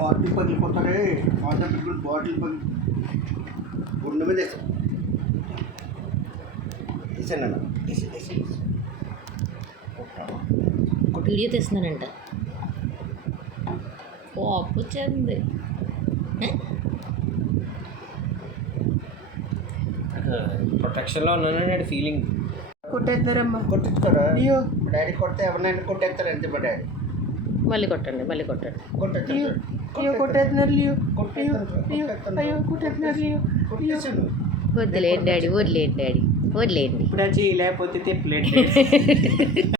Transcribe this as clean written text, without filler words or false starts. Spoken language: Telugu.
బాటిల్ పగిలిపోతారే వాటర్ బాటిల్ పగిలి గుండె మీద వేసాను వీడియో తీస్తున్నానంట. ఓ అప్పు వచ్చింది. ప్రొటెక్షన్లో ఉన్నానని ఫీలింగ్. కొట్టేస్తారమ్మా. కొట్టించుకోరా మా డాడీ కొడితే ఎవరినైనా కొట్టేస్తారు అంతే మా డాడీ. మళ్ళీ కొట్టండి, మళ్ళీ కొట్టండి. కొట్టేస్తున్నారు వదిలేండి డాడీ, వదిలేండి డాడీ, వదిలేండి. ఇప్పుడు చేయలేకపోతే తిప్పలేదు.